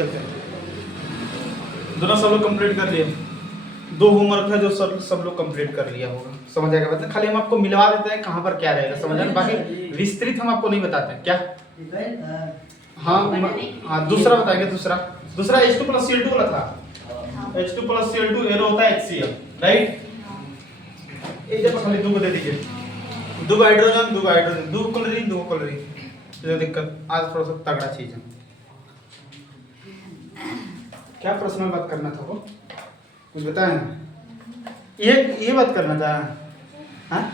चलते हैं। दोनों सब लोग कंप्लीट कर लिए। 2 होमवर्क है जो सब लोग कंप्लीट कर लिया होगा, समझ आएगा बात। खाली हम आपको मिलवा देते हैं कहाँ पर क्या रहेगा, समझ आए, बाकी विस्तृत हम आपको नहीं बताते क्या। हाँ दूसरा बताएंगे। दूसरा H2+Cl2 वाला था। H2+Cl2 एरो होता है HCl, राइट। ये जब खाली 2 को दे दीजिए, 2 हाइड्रोजन 2 क्लोरीन। जो दिक्कत आज थोड़ा सा तगड़ा चीज है। क्या पर्सनल बात करना था वो, कुछ बताएं। ये बात करना था। हाँ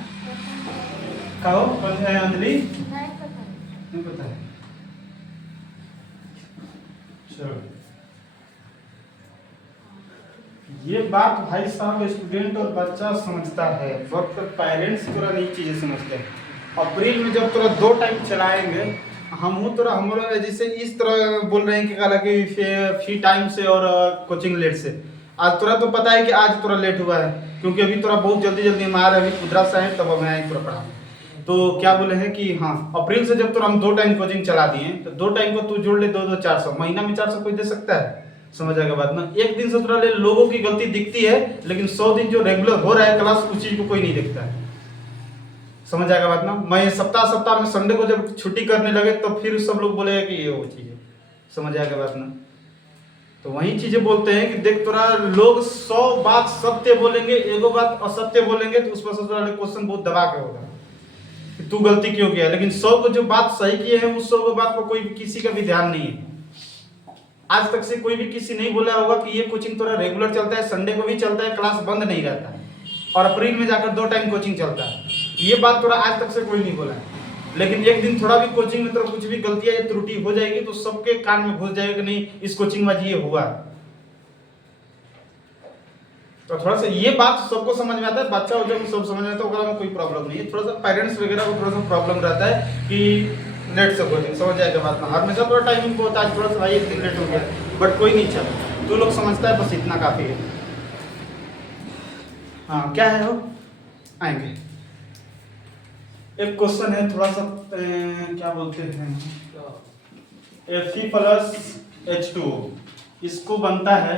कहो अंजलि, नहीं पता है। चलो ये बात भाई साहब स्टूडेंट और बच्चा समझता है, वक्त पेरेंट्स पूरा नई चीजें समझते हैं। अप्रैल में जब तोरा 2 टाइम चलाएंगे, हम जैसे इस तरह बोल रहे हैं कि हालांकि फी टाइम से और कोचिंग लेट से। आज तोरा तो पता है कि आज तोरा लेट हुआ है, क्योंकि अभी तोरा बहुत जल्दी हम आ रहे हैं, अभी मद्रास से आए तब हमें आए तोरा पढ़ा। तो क्या बोले हैं कि हाँ अप्रैल से जब तोरा हम 2 टाइम कोचिंग चला दिए, तो 2 टाइम को तू जोड़ ले 2 400, महीना में 400 कोई दे सकता है, समझ आएगा बात ना। एक दिन से थोड़ा ले लोगों की गलती दिखती है, लेकिन 100 दिन जो रेगुलर हो रहा है क्लास, उस चीज को कोई नहीं देखता है, समझ आएगा बात ना। मैं सप्ताह में संडे को जब छुट्टी करने लगे तो फिर सब लोग बोलेगा कि ये वो चीज है, समझ आएगा बात ना। तो वही चीजें बोलते हैं कि देख तोरा लोग 100 बात सत्य बोलेंगे, एगो बात असत्य बोलेंगे, तो उस पर सबसे पहले क्वेश्चन बहुत दबा के होगा कि तू गलती क्यों किया। लेकिन 100 को जो बात सही किए हैं, उस 100 को बात पर कोई किसी का भी ध्यान नहीं है। आज तक से कोई भी किसी नहीं बोला होगा कि ये कोचिंग थोड़ा रेगुलर चलता है, संडे को भी चलता है, क्लास बंद नहीं रहता है, और अप्रैल में जाकर 2 टाइम कोचिंग चलता है। ये बात थोड़ा आज तक से कोई नहीं बोला है। लेकिन एक दिन थोड़ा भी कोचिंग में तो कुछ भी गलतियां या त्रुटि हो जाएगी तो सबके कान में घुस जाएगा कि नहीं इस कोचिंग में ये हुआ। तो थोड़ा सा ये बात सबको समझ में आता है, बच्चा जब सब समझ में आता है ओकरा में कोई प्रॉब्लम नहीं है। थोड़ा सा पेरेंट्स वगैरह को थोड़ा सा प्रॉब्लम रहता है कि लेट से कोचिंग, समझ जाएगा बात ना। हमेशा थोड़ा टाइमिंग को होता है, थोड़ा सा भाई एक दिन लेट हो गया, बट कोई नहीं चल, तू लोग समझता है, बस इतना काफी है। हाँ क्या है वो, आएंगे। एक क्वेश्चन है थोड़ा सा क्या बोलते हैं, Fe+H2O, इसको बनता है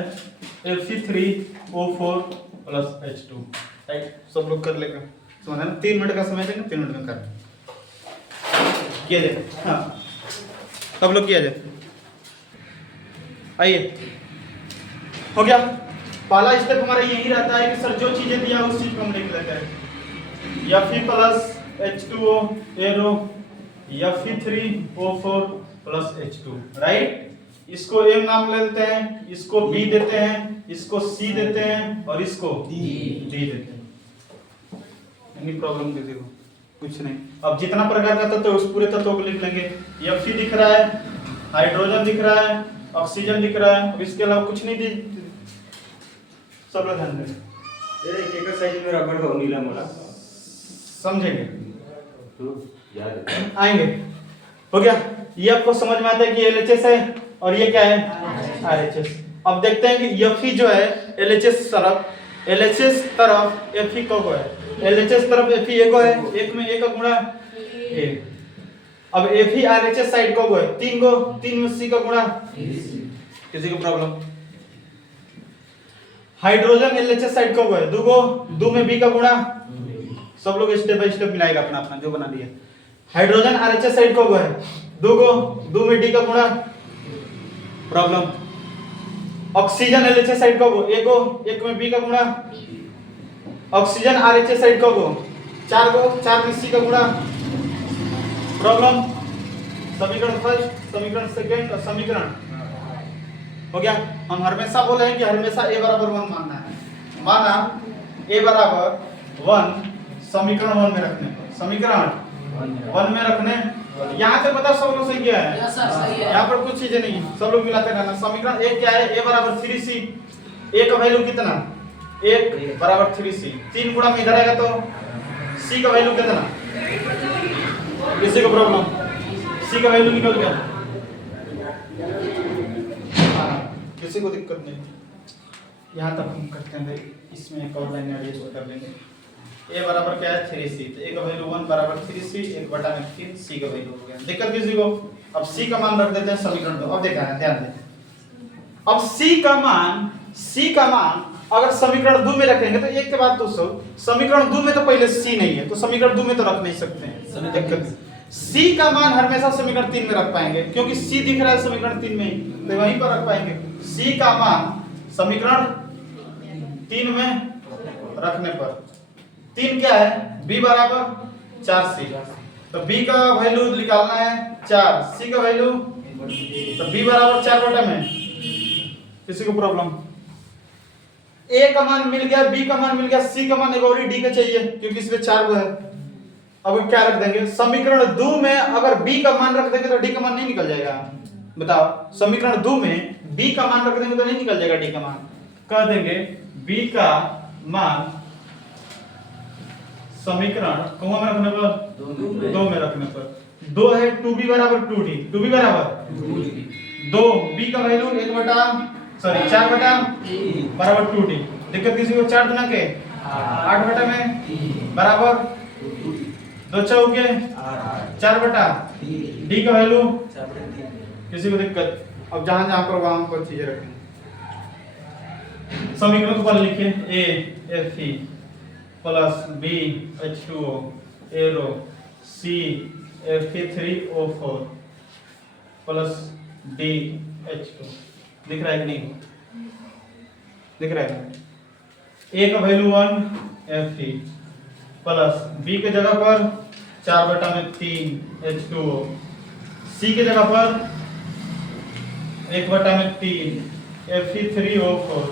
Fe3O4 + H2, राइट। सब लोग कर लेगा, समझ ना। 3 मिनट का समय देंगे, 3 मिनट में कर किया जाए। हाँ सब लोग किया जाए। आइए हो गया। पहला स्टेप हमारा यही रहता है कि सर जो चीजें दिया उस चीज को हम लिख लेते हैं। Fe+H2O arrow Fe3O4 + H2, right. इसको M नाम ले लेते हैं, इसको B देते हैं, इसको C देते हैं, और इसको D देते हैं। एनी प्रॉब्लम किसी को? कुछ नहीं। अब जितना प्रकार का तत्व है उस पूरे तत्वों को लिख लेंगे। Fe दिख रहा है, हाइड्रोजन दिख रहा है, ऑक्सीजन दिख रहा है, अब इसके अलावा कुछ नहीं दी। सब लोग ध्यान दें, एक साइज में रबड़ का नीला मोला समझेंगे आएंगे। हो गया। ये आपको समझ में आता है कि LHS है और ये क्या है RHS। अब देखते हैं कि Fe जो है LHS तरफ Fe को है, LHS तरफ Fe एक है, एक में एक का गुणा ए। अब Fe RHS साइड को है 3 को, 3 में C का गुणा। किसी को प्रॉब्लम? हाइड्रोजन LHS साइड को है 2 को, 2 में B का गुणा। सब लोग स्टेप बाय स्टेप मिलाएगा अपना अपना जो बना दिया। हाइड्रोजन RHS साइड को है 2 को, 2 में D का गुणा। प्रॉब्लम? ऑक्सीजन LHS साइड को 1 को, 1 में B का गुणा। ऑक्सीजन RHS साइड को 4 को, 4 में C का गुणा। प्रॉब्लम? समीकरण फर्स्ट, समीकरण सेकंड और समीकरण हो गया। हम हमेशा बोले हैं कि हमेशा A = 1 मानना है। माना A = 1 समीकरण 1 में रखने, समीकरण 1 में रखने। यहाँ से पता सब लोग सही क्या है? यहाँ पर कुछ चीजें नहीं, सब लोग मिलाते रहना। समीकरण 1 क्या है? A = 3C। A का वैल्यू कितना? 1 = 3C। 3 गुणा में इधर आएगा तो C का वैल्यू कितना? किसी को प्रॉब्लम? C का वैल्यू निकल गया, किसी को दिक्कत नहीं। यहाँ तक हम करते हैं, इसमें एक और लाइन एडजस्ट कर लेंगे। A बराबर क्या है 3C, तो A का वैल्यू 1 = 3C, 1/3 C का वैल्यू हो गया। दिक्कत किसी को? अब C का मान रख देते हैं समीकरण 2। अब देखा है, ध्यान दें अब C का मान अगर समीकरण 2 में रखेंगे तो एक के बाद दूसरा, समीकरण 2 में तो पहले C नहीं है तो समीकरण 2 में तो रख नहीं सकते हैं। C का मान हमेशा समीकरण 3 में रख पाएंगे क्योंकि C दिख रहा है समीकरण 3 में, तो वहीं पर रख पाएंगे। C का मान समीकरण 3 में रखने पर 3 क्या है, B बराबर 4C, तो B का वैल्यू निकालना है 4, C का वैल्यू, तो B बराबर 4 बटा में। किसी को प्रॉब्लम? A का मान मिल गया, B का मान मिल गया, C का मान एक और D का चाहिए क्योंकि इसमें 4 वो है। अब क्या रख देंगे, समीकरण 2 में अगर B का मान रख देंगे तो D का मान नहीं निकल जाएगा। बताओ, समीकरण 2 में B का मान रख देंगे तो नहीं निकल जाएगा D का मान। कह देंगे B का मान समीकरण कौन में रखने पर, 2 में रखने पर 2 है 2B बराबर 2D, 2B बराबर 2, B का वैल्यू 4 बटा बराबर 2D। दिक्कत किसी को, 4 गुना के 8 बटा में बराबर 2 चौके 4 बटा D का वैल्यू, किसी को दिक्कत? अब जहां जहां पर वहां पर चीजें रखें। समीकरण को लिखिए, A Fe plus B H2O arrow C Fe3O4 plus D H2। दिख रहा है कि नहीं? दिख रहा है। A का वैल्यू 1 Fe प्लस B के जगह पर 4 बटा में 3 H2O, C के जगह पर 1 बटा में 3 Fe3O4,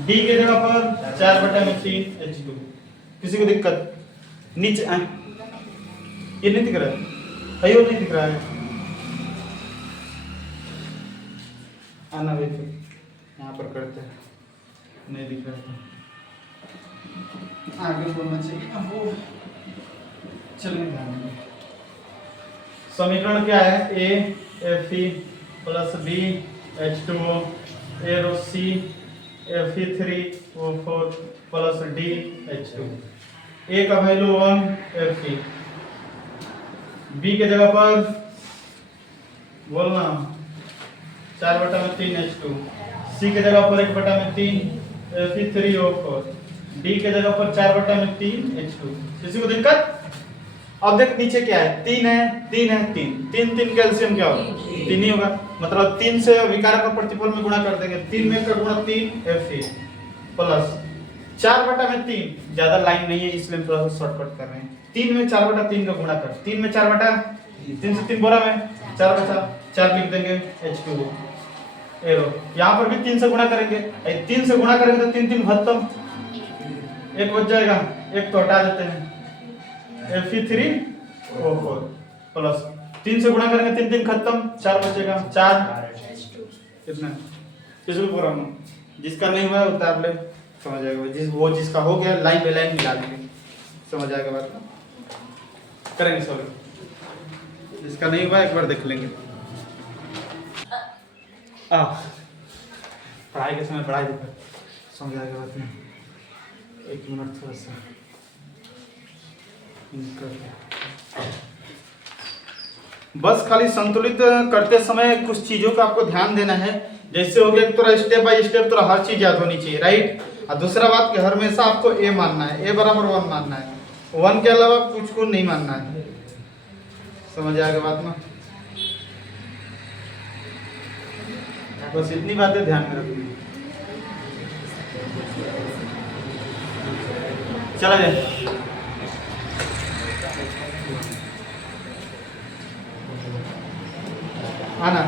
D के जगह पर 4 बटा में 3 H2। किसी को दिक्कत? नीचे आए, ये नहीं दिख रहा है, और नहीं दिख रहा है, आना वे यहाँ पर करते हैं, नहीं दिख रहा है, आगे बोलना चाहिए ना वो। चलिए समीकरण क्या है, A Fe plus B H2O arrow C Fe3O4 plus D H2। A का वैल्यू 1 Fe, B के जगह पर बोलना 4 बटा में 3 H2, C के जगह पर 1 बटा में 3 Fe3O4, D के जगह पर 4 बटा में 3 H2। किसी को दिक्कत? अब देख नीचे क्या है, 3 है 3 है 3, 3 3 का एलसीएम क्या होगा, 3 ही होगा, मतलब 3 से विकारक और प्रतिफल में गुणा कर देंगे, 3 में का गुणा 3 Fe प्लस 4 बटा में 3, ज्यादा लाइन नहीं है इसलिए हम थोड़ा सा शॉर्टकट कर रहे हैं। 3 में 4 बटा 3 का गुणा कर, 3 में 4 बटा 3 से 3 बोरा में 4 बचा 4 लिख देंगे H2O एरो, यहाँ पर भी 3 से गुणा करेंगे, 3 से गुणा करेंगे तो 3 3 खत्म, एक बच जाएगा, एक तो हटा देते हैं Fe3O4 प्लस 3 से गुणा करेंगे 3 3 खत्म, 4 बचेगा 4 कितना, किसी को बोरा में जिसका नहीं हुआ उतार ले, समझ आएगा। जिसका हो गया लाइन बाय लाइन मिला देंगे, समझ आएगा बात ना, करेंगे सॉल्व। जिसका नहीं हुआ एक बार देख लेंगे। पढ़ाई के समय पढ़ाई देखो, समझ आएगा बात में। 1 मिनट थोड़ा सा बस खाली संतुलित करते समय कुछ चीजों का आपको ध्यान देना है। जैसे हो गया थोड़ा स्टेप बाय स्टेप थोड़ा हर चीज याद होनी चाहिए, राइट। और दूसरा बात कि हमेशा आपको ए मानना है, ए बराबर 1 मानना है, 1 के अलावा कुछ को नहीं मानना है, समझ आएगा बात में। बस इतनी बातें ध्यान में रखनी। चला जाए आना,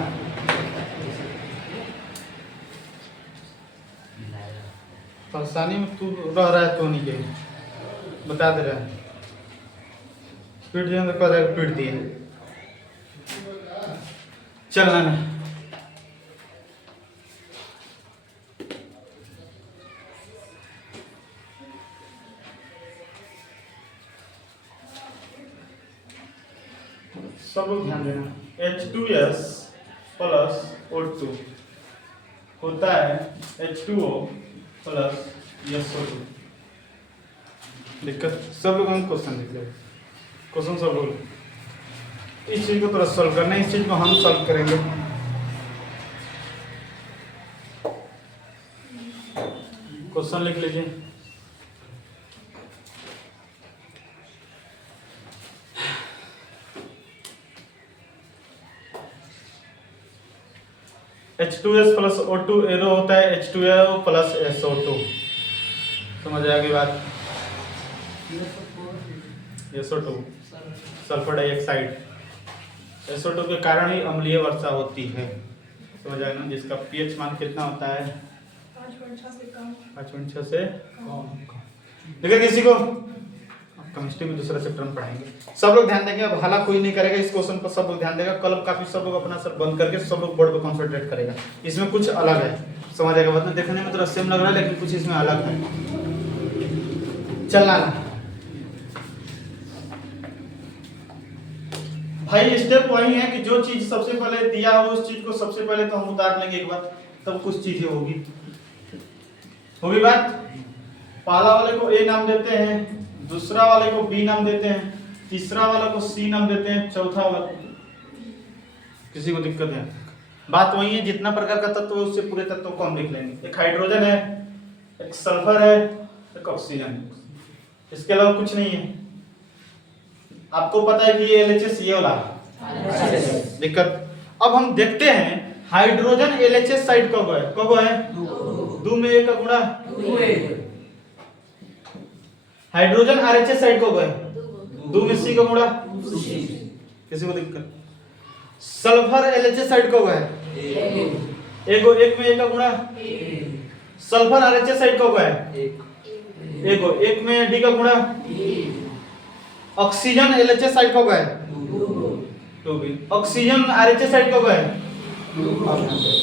परेशानी में तू रह रहा है तो नहीं के बता दे रहा है, पीट दिया तो कह पीट दिए, चलना नहीं। सब लोग ध्यान देना, H2S प्लस O2 होता है H2O प्लस SO2। दिक्कत सब लोग हम क्वेश्चन लिख रहे, क्वेश्चन सब लोग इस चीज को थोड़ा सॉल्व करना है, इस चीज को हम सॉल्व करेंगे। क्वेश्चन लिख लीजिए। H2S प्लस O2 एरो होता है H2O प्लस SO2। समझ आ गई बात? SO2 सल्फर डाइऑक्साइड, SO2 के कारण ही अम्लीय वर्षा होती है। समझ आया ना? जिसका pH मान कितना होता है? 5.6 से कम। लेकिन किसी को केमिस्ट्री में दूसरा चैप्टर में पढ़ाएंगे। सब लोग ध्यान देंगे, अब हाला कोई नहीं करेगा इस क्वेश्चन पर, सब लोग ध्यान देगा। कल काफी सब लोग अपना सर बंद करके सब लोग बोर्ड पे कंसंट्रेट करेगा। इसमें कुछ अलग है, समझ आएगा बात? देखने में तो सेम लग रहा है लेकिन कुछ इसमें अलग है। चलना भाई, स्टेप वही है कि जो चीज सबसे पहले दिया हो उस चीज को सबसे पहले तो हम उतार लेंगे एक बार, तब कुछ चीजें होगी बात। पहला वाले को A नाम देते हैं, दूसरा वाले को B नाम देते हैं, तीसरा वाला को C नाम देते हैं, चौथा वाला किसी को दिक्कत है? बात वही है, जितना प्रकार का तत्व है उससे पूरे तत्वों को हम लिख लेंगे। एक हाइड्रोजन है, एक सल्फर है, एक ऑक्सीजन है, इसके अलावा कुछ नहीं है। आपको पता है कि ये LHS ये वाला दिक्कत। अब हम देखते हैं हाइड्रोजन LHS साइड कब है? दो में एक का गुणा, हाइड्रोजन RHS साइड कब है? दो में C का गुणा, किसी को दिक्कत? सल्फर LHS साइड कब है? एक में एक का गुणा, सल्फर RHS साइड कब है? एक में D का गुणा, ऑक्सीजन LHS साइड कब है? ऑक्सीजन RHS साइड कब है?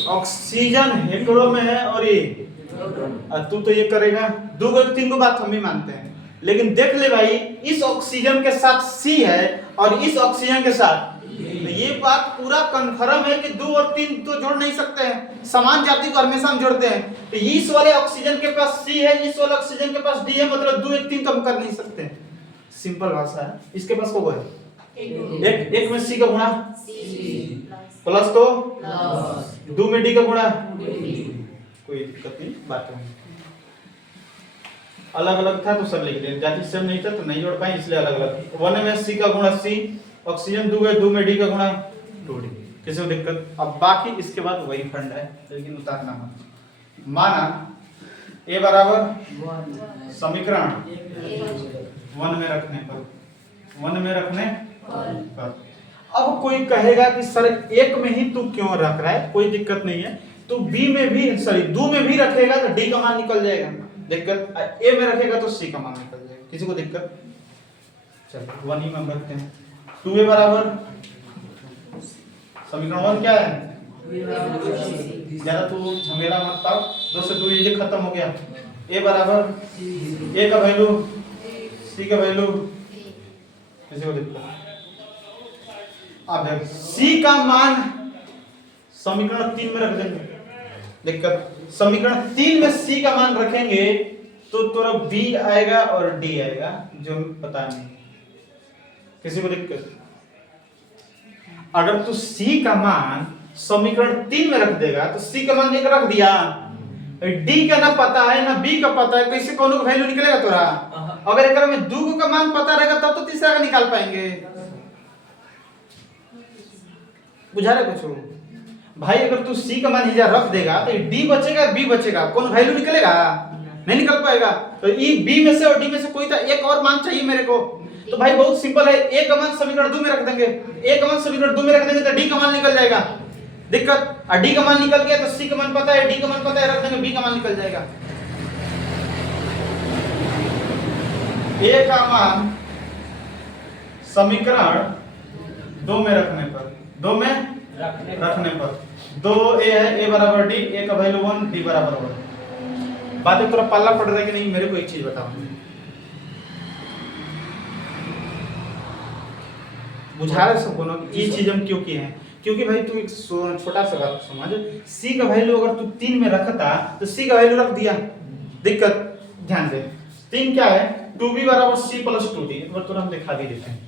ऑक्सीजन हेटेरो में है और ये तू तो ये करेगा। दो को तीन को बात हम भी मानते हैं, लेकिन देख ले भाई, इस ऑक्सीजन के साथ C है और इस ऑक्सीजन के साथ, तो ये बात पूरा कंफर्म है कि 2 और 3 तो जोड़ नहीं सकते हैं। समान जाति को हमेशा हम जोड़ते हैं। तो इस वाले ऑक्सीजन के पास C है, इस वाले ऑक्सीजन के पास D है, मतलब 2 1 3 कम कर नहीं सकते। सिंपल भाषा है। इसके पास को है एक में C का गुणा प्लस तो दो में D का गुणा, कोई दिक्कत नहीं। बात है अलग अलग था तो सब लिख दिए, जाति सेम नहीं था तो नहीं जोड़ पाए इसलिए अलग अलग। 1 में C का गुणा C, ऑक्सीजन 2 है, 2 में D का गुणा 2D, किसी को दिक्कत? अब बाकी इसके बाद वही फंड है, लेकिन उतारना मत। माना A बराबर समीकरण 1 में रखने पर अब कोई कहेगा कि सर एक में ही तू क्यों रख रहा है? कोई दिक्कत नहीं है, तो B में भी सॉरी 2 में भी रखेगा तो D का मान निकल जाएगा। दिक्कत A में रखेगा तो C का मान निकल जाएगा, किसी को दिक्कत? चलो 1 ही में रखते हैं। 2A बराबर समीकरण 1 क्या है? ज्यादा तू झमेला मत पाओ, 2 से 2 ये खत्म हो गया। A बराबर A का वैल्यू C का वैल्यू, किसी को दिक्कत? अब C का मान समीकरण 3 में रख देंगे। दिक्कत? समीकरण 3 में C का मान रखेंगे तो तुरा B आएगा और D आएगा, जो पता नहीं, किसी को दिक्कत? अगर तू C का मान समीकरण 3 में रख देगा तो C का मान एक रख दिया, D का ना पता है ना B का पता है, कैसे कौन का वैल्यू निकलेगा तोरा? अगर एक में 2 का मान पता रहेगा तब तो तीसरा का निकाल पाएंगे। बुझा रहे कुछ भाई? अगर तू C का मान रख देगा तो D बचेगा B बचेगा, कौन वैल्यू निकलेगा? नहीं निकल पाएगा। तो ये B में से और D में से कोई तो एक और मान चाहिए मेरे को। तो भाई बहुत सिंपल है, A का मान समीकरण 2 में रख देंगे, A का मान समीकरण 2 में रख देंगे तो D का मान निकल जाएगा। दिक्कत? D का मान निकल गया तो C का मान पता है, D का मान पता है, रख देंगे, B का मान निकल जाएगा। A का मान समीकरण 2 में रखने पर 2A है, A बराबर D, A का वैल्यू 1, D बराबर 1। बातें थोड़ा पाला पड़ रहा है कि नहीं? मेरे को एक चीज बताओ, बुझा रहे सबको ना ये चीज हम क्यों किए हैं? क्योंकि भाई तू एक छोटा सा बात समझ, C का वैल्यू अगर तू 3 में रखता तो C का वैल्यू रख दिया। दिक्कत? ध्यान दे, 3 क्या है? 2B बराबर C प्लस 2D, एक बार तुरंत दिखा भी देते हैं।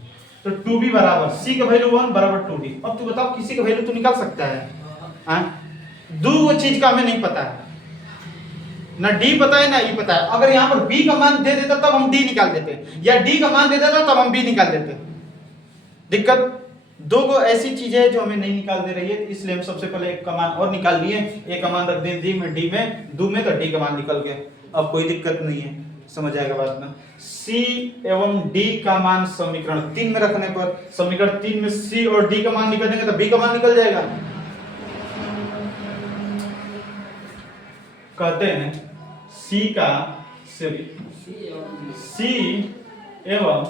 तो 2B बराबर C का वैल्यू 1 बराबर 2D। अब तू बताओ किसी का वैल्यू तो निकाल सकता है? दो चीज का हमें नहीं पता है, ना डी पता है ना ई पता है। अगर यहाँ पर बी का मान दे देता तब हम डी निकाल देते, या डी का मान दे देता तब हम बी निकाल देते। दिक्कत दो गो ऐसी चीजें हैं जो हमें नहीं निकाल दे रही है, इसलिए हम सबसे पहले एक का मान और निकाल लिए। एक का मान रख दें डी में, दो में तो डी का मान निकल गया। अब कोई दिक्कत नहीं है, समझ आएगा बात में। सी एवं डी का मान समीकरण 3 में रखने पर, समीकरण 3 में सी और डी का मान निकल देंगे तो बी का मान निकल जाएगा। कहते हैं सी एवं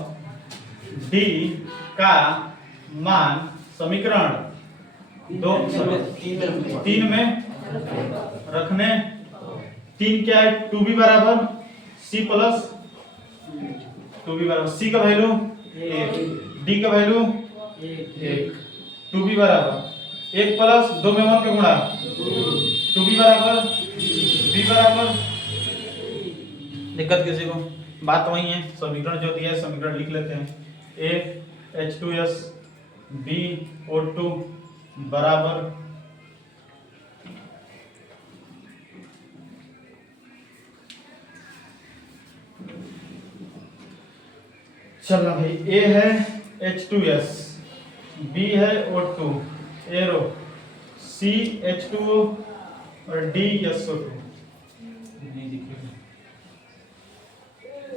डी का मान समीकरण 3 में रखने। 3 क्या है, 2b बराबर c प्लस 2b बराबर c का वैल्यू 1, d का वैल्यू 1, 2b बराबर 1 प्लस 2 में 1 का गुणा 2b बराबर b बराबर। दिक्कत किसी को? बात वही है, समीकरण जो दिया है समीकरण लिख लेते हैं। a H2S b O2 बराबर चलो भाई, A है H2S, B है O2, एरो C H2O और D SO2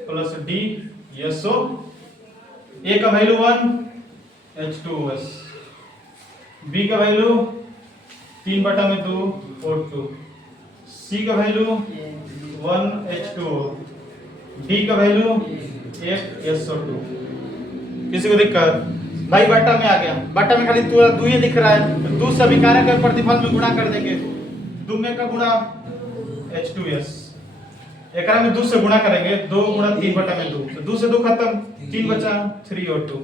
plus D SO। A का वैल्यू 1 H2OS, B का वैल्यू 3/2 O2, C का वैल्यू 1 H2O, D का वैल्यू 1 SO2। किसी को दिक्कत? भाई बट्टा में आ गया, बट्टा में खाली दो ही लिख रहा है, तो दो सभी कारक के प्रतिफल में गुणा कर देंगे। दो में का गुणा H2S, एक में 2 से गुणा करेंगे, 2 गुणा 3/2, तो 2 से 2 खत्म, 3 बचा 3 O2,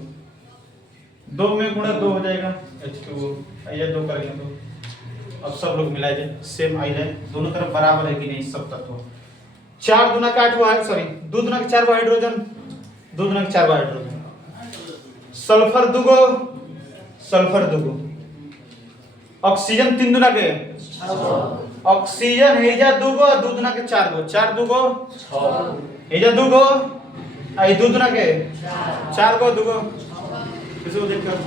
2 में गुणा 2 हो जाएगा H2O, ये 2 करेंगे तो अब सब लोग मिला जाए, सेम आ जाए, दोनों तरफ बराबर है कि नहीं सब तत्व। 4 दूना का 8 हुआ है, सॉरी 2 दूना का 4 हुआ हाइड्रोजन, 2 दूना का 4 हुआ हाइड्रोजन। सल्फर दुगो, सल्फर दुगो। ऑक्सीजन 3 दूना के ऑक्सीजन हेजा दुगो, 2 दूना के 4 गो, 4 दुगो 6, हेजा दुगो आई 2 दूना के 4 गो दुगो। किसी को दिक्कत?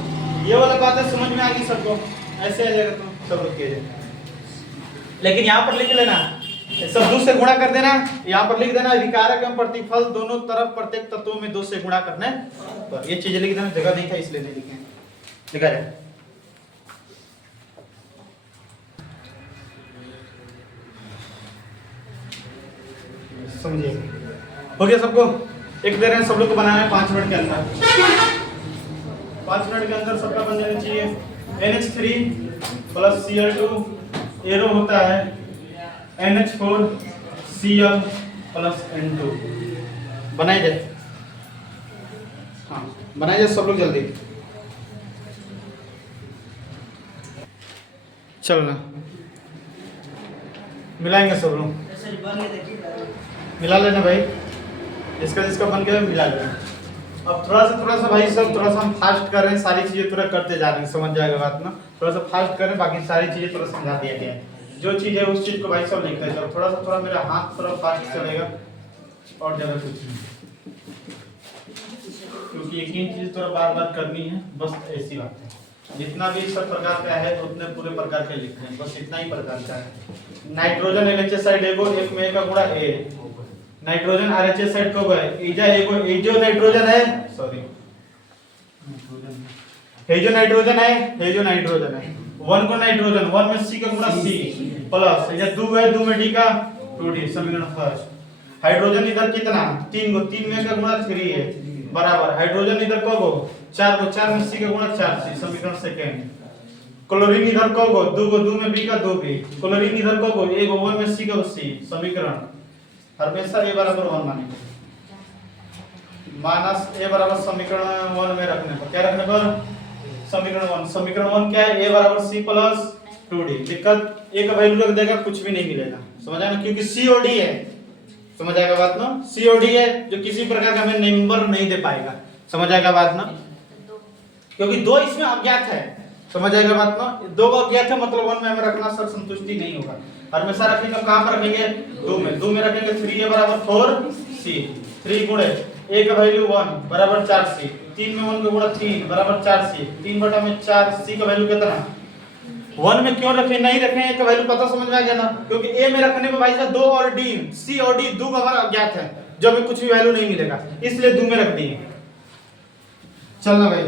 ये वाला बात है, समझ में आ गई सबको? ऐसे आ जाएगा तो सब लोग किया जाए। लेकिन यहाँ पर लिख लेना, सब 2 से गुणा कर देना, यहाँ पर लिख देना विकारक एवं प्रतिफल दोनों तरफ प्रत्येक तत्वों में 2 से गुणा करने पर। ये चीजें लिख देना, जगह नहीं था इसलिए नहीं लिखे, लिखा जाए। समझिए हो गया सबको? एक दे रहे हैं सब लोग को बनाना है 5 मिनट के अंदर, 5 मिनट के अंदर सबका बन जाना चाहिए। NH3 प्लस Cl2 एरो होता है NH4 Cl प्लस N2। बनाई जाए, हाँ बनाई जाए सब लोग जल्दी। चलो ना मिलाएंगे सब लोग, मिला लेना भाई, इसका जिसका बन गया मिला लेना। अब थोड़ा सा भाई सब थोड़ा सा हम फास्ट कर रहे हैं, सारी चीजें थोड़ा करते जा रहे हैं, समझ जाएगा बात ना। थोड़ा सा फास्ट करें, बाकी सारी चीजें थोड़ा समझा दिया गया है। जो चीज है उस चीज को भाई सब लिखते हैं। थोड़ा मेरा हाथ थोड़ा फास्ट चलेगा और ज्यादा कुछ नहीं, क्योंकि एक ही चीज थोड़ा बार बार करनी है, बस ऐसी बात है। जितना भी सब प्रकार का है उतने पूरे प्रकार के लिखते हैं, बस इतना ही प्रकार का है। नाइट्रोजन LHS साइड एगो, एक में का गुणा A, नाइट्रोजन RHS साइड को है इजा एगो, इजो नाइट्रोजन है, सॉरी हेजो नाइट्रोजन है, हेजो नाइट्रोजन है। 1 को नाइट्रोजन, 1 में C का गुणा C प्लस इजा 2 है, 2 में D का 2D, समीकरण फर्स्ट। हाइड्रोजन इधर कितना 3 को, 3 में का गुणा 3 है बराबर, हाइड्रोजन इधर को 4 को, 4 में C का गुणा 4C, समीकरण सेकंड। क्लोरीन इधर को 2 को, 2 में B का 2B, क्लोरीन इधर को 1 को, 1 में C का C, समीकरण हमेशा A बराबर 1 मानेंगे, माइनस A बराबर समीकरण 1 में रखने पर, क्या रखने पर समीकरण 1, समीकरण 1 क्या है, A बराबर C प्लस 2D। दिक्कत A का वैल्यू रख देगा कुछ भी नहीं मिलेगा, समझ आया ना, क्योंकि C और D है, समझ आएगा बात ना, C और D है जो किसी प्रकार का हमें नंबर नहीं दे पाएगा, समझ आएगा बात ना, क्योंकि 2 इसमें अज्ञात है, समझ आएगा बात ना? दो का अज्ञात है मतलब 1 में हमें रखना सर संतुष्टि नहीं होगा। हमेशा रखेंगे कहां पर रखेंगे? 2 में। 2 में रखेंगे 3a बराबर 4c, 3 गुणे a का वैल्यू 1 बराबर 4c, 3 में 1 का गुणा 3 बराबर 4c, 3 बटा में 4, c का वैल्यू कितना? 1 में क्यों रखे नहीं रखे एक वैल्यू पता समझ में आ गया ना? क्योंकि a में रखने में भाई साहब 2 और d, c और d दो हमारा अज्ञात है जो हमें कुछ भी वैल्यू नहीं मिलेगा, इसलिए 2 में रख दिए। चलना भाई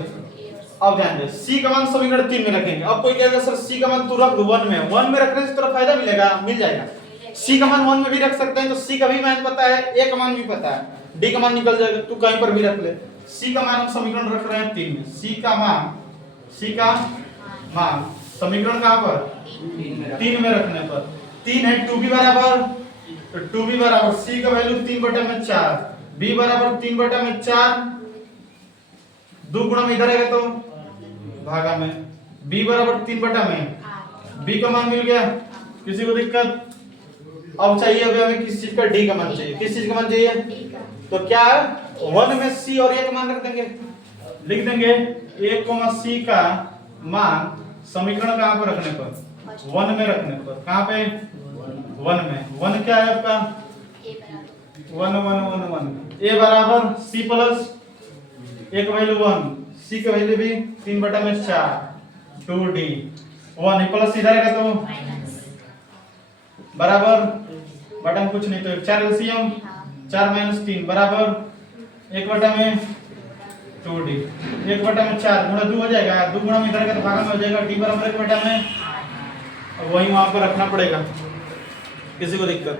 अब ध्यान दे, c का मान समीकरण 3 में रखेंगे। अब कोई कहेगा सर c का मान तू रख 1 में, 1 में रखने से तेरा फायदा मिलेगा, मिल जाएगा। c का मान 1 में भी रख सकते हैं तो c का भी मान पता है, a का मान भी पता है, d का मान निकल जाएगा, तू कहीं पर भी रख ले। c का मान हम समीकरण रख रहे हैं 3 में, c का मान समीकरण कहां पर? 3 में रखने पर 3 है 2b बराबर, तो 2b बराबर c का वैल्यू 3 बटा में 4, b बराबर 3 बटा में 4, 2 गुणा में इधर आएगा तो भागा में, b बराबर 3 बटा में, b का मान मिल गया, किसी को दिक्कत? अब चाहिए अभी हमें किस चीज का? d का मान चाहिए। किस चीज का मान चाहिए? तो क्या 1 में c और a का मान रख देंगे, लिख देंगे a, c का मान समीकरण कहां पर रखने पर? 1 में रखने पर। कहां पे? 1 में। 1 क्या है आपका? 1 1 1 1 a बराबर c प्लस एक वैल्यू 1, c का वैल्यू भी 3 बटा में 4, 2d 1 प्लस इधर आएगा तो बराबर बटा में कुछ नहीं तो 4 एलसीएम 4 माइनस 3 बराबर 1 बटा में 2d, 1 बटा में 4 गुणा 2 हो जाएगा, 2 गुणा में इधर आएगा तो भागा में हो जाएगा, d बराबर 1 बटा में, अब वही वहां पर रखना पड़ेगा। किसी को दिक्कत?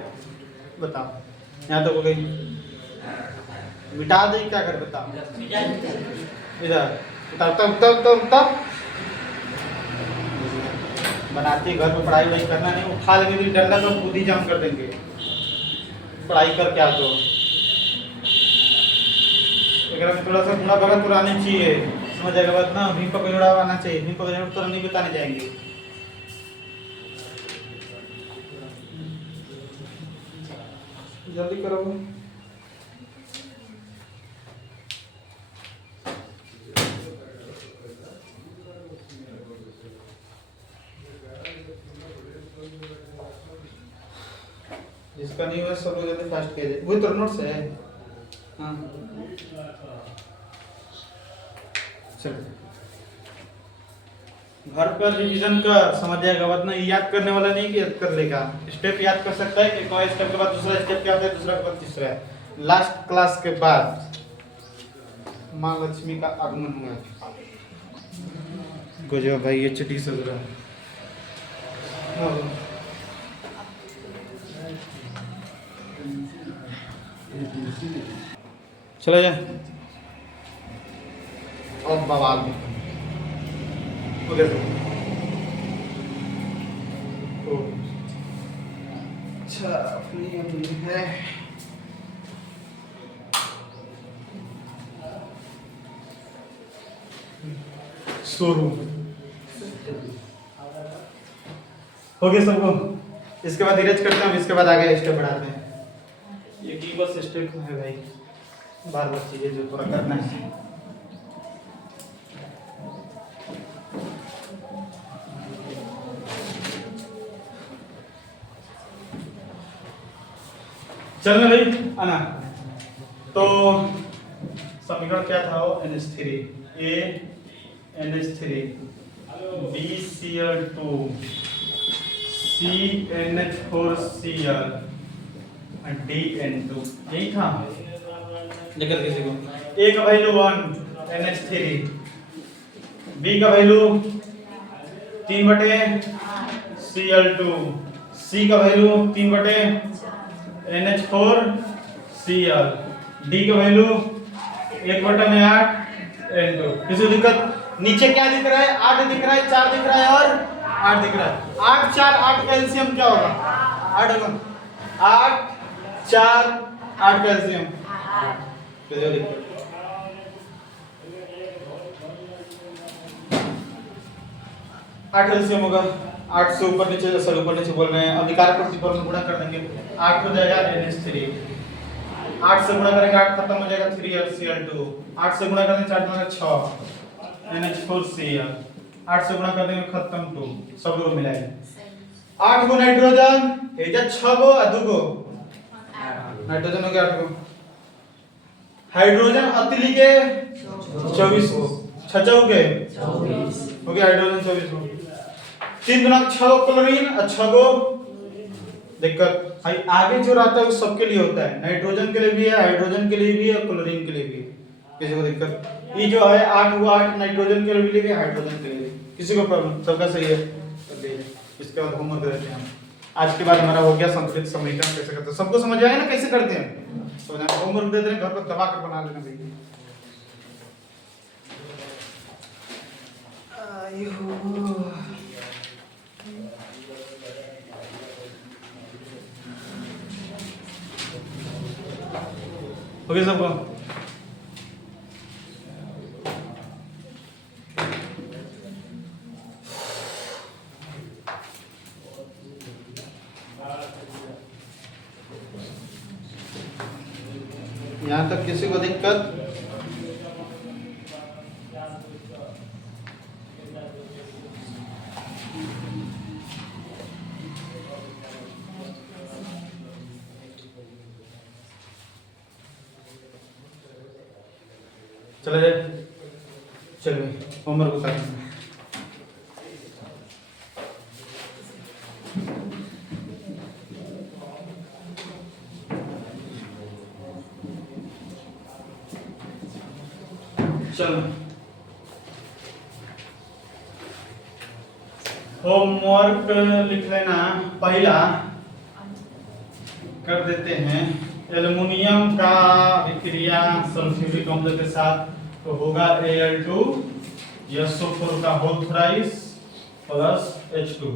बताओ यहाँ तक हो गई? मिटा दे क्या कर? बताओ इधर तब बनाती घर में पढ़ाई वही करना नहीं, उठा लेंगे तो डंडा तो खुद ही जाम कर देंगे। पढ़ाई कर क्या तो में थोड़ा सा गुणा भगत तो आनी चाहिए, समझ आएगा बात ना? भी पकड़ा आना चाहिए, भी पकड़ा तो नहीं बताने जाएंगे। जल्दी करो। जिसका नहीं हुआ सब लोग जल्दी फास्ट कीजिए। वही तो नोट्स है। हाँ चलो घर पर रिवीजन का समझ जाएगा बात ना, याद करने वाला नहीं कि याद कर लेगा, स्टेप याद कर सकता है कि कोई स्टेप के बाद दूसरा स्टेप क्या होता है, दूसरा के बाद तीसरा है। लास्ट क्लास के बाद माँ लक्ष्मी का आगमन हुआ। गुजो भाई ये चिट्ठी सज रहा है। चलो जाए अब बवाल में हो गया। अच्छा अपनी है शोरूम हो गया सबको। इसके बाद इरेज करते हैं, इसके बाद आगे स्टेप बढ़ाते हैं। ये की बस स्टेप है भाई, बार बार चीजें जो पूरा करना है। चलना भाई आना। तो समीकरण क्या था वो? NH3 A NH3 BCl2 CNH4Cl DN2 यही था। लेकर किसी को A का वैल्यू 1 NH3, B का वैल्यू 3 बटे Cl2, C का वैल्यू 3 बटे NH4Cl, D का वैल्यू 1 बटा में 8 N2। किसी दिक्कत? नीचे क्या दिख रहा है? 8 दिख रहा है, 4 दिख रहा है और 8 दिख रहा है। 8 4 8 का एलसीएम क्या होगा? 8 होगा। 8 4 8 का एलसीएम किसी दिक्कत? 8 एलसीएम होगा। 8 से ऊपर नीचे, सर ऊपर नीचे बोल रहे हैं, अधिकार प्रतिफल में गुणा कर देंगे, 8 हो जाएगा NH3। 8 से गुणा करेंगे 8 खत्म हो जाएगा 3Cl2। 8 से गुणा करेंगे 4 6 NH4Cl। 8 से गुणा कर देंगे खत्म 2 सब लोग मिलाएंगे 8 गो नाइट्रोजन एजा 6 गो आ 2 गो नाइट्रोजन हो गया 8 गो हाइड्रोजन अतिली के 24 गो 6 के 24 हो गया हाइड्रोजन 24 गो 3 गुना 6 क्लोरीन और 6 गो दिक्कत भाई आगे जो रहता है वो सबके लिए होता है नाइट्रोजन के लिए भी है हाइड्रोजन के लिए भी है क्लोरीन के लिए भी है किसी को दिक्कत ये जो है 8 हुआ 8 नाइट्रोजन के लिए भी हाइड्रोजन के लिए भी किसी को प्रॉब्लम सबका सही है तो ले इसके बाद होमवर्क देते हैं आज के बाद हमारा हो गया संतुलित समीकरण कैसे करते हैं सबको समझ आया ना कैसे करते हैं तो ना होमवर्क दे दें घर पर दबा कर बना लेना भैया हो गया सबको यहाँ तक किसी को दिक्कत चले जाए चलिए होमवर्क उतारते हैं चलो होमवर्क लिख लेना पहला कर देते हैं एल्युमिनियम का विक्रिया सल्फ्यूरिक अम्ल के साथ तो होगा Al2 SO4 का होल थ्राइस प्लस H2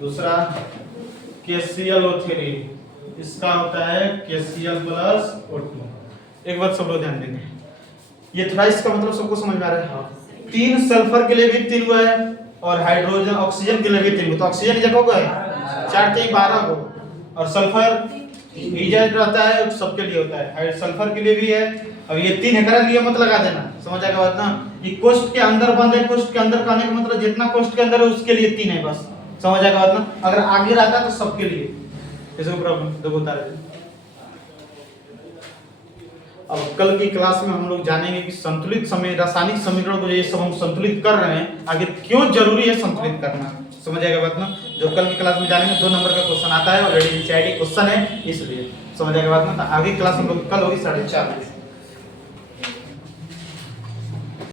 दूसरा KClO3 इसका होता है KCl प्लस O2 एक बात सब लोग ध्यान देंगे ये थ्राइस का मतलब सबको समझ में आ रहा है 3 सल्फर के लिए भी 3 हुआ है और हाइड्रोजन ऑक्सीजन के लिए भी 3 हुआ तो ऑक्सीजन जगह होगा 4 3 12 को और सल्फर इजाज रहता है सबके लिए होता है सल्फर के लिए भी है अब ये 3 एकरा लिए मत लगा देना समझ आएगा बात ना ये कोष्ठ के अंदर बंद है कोष्ठ के अंदर कहने का मतलब जितना कोष्ठ के अंदर है उसके लिए 3 है बस समझ आएगा बात ना अगर आगे रहता तो सबके लिए इसको प्रॉब्लम तो बता रहे अब कल की क्लास में हम लोग जानेंगे कि संतुलित समय रासायनिक समीकरण को ये सब हम संतुलित कर रहे हैं आगे क्यों जरूरी है संतुलित करना समझ आएगा बात ना जो कल की क्लास में जानेंगे 2 नंबर का क्वेश्चन आता है ऑलरेडी एनसीईआरटी क्वेश्चन है इसलिए समझ आएगा बात ना तो आगे क्लास हम लोग कल होगी 4:30 बजे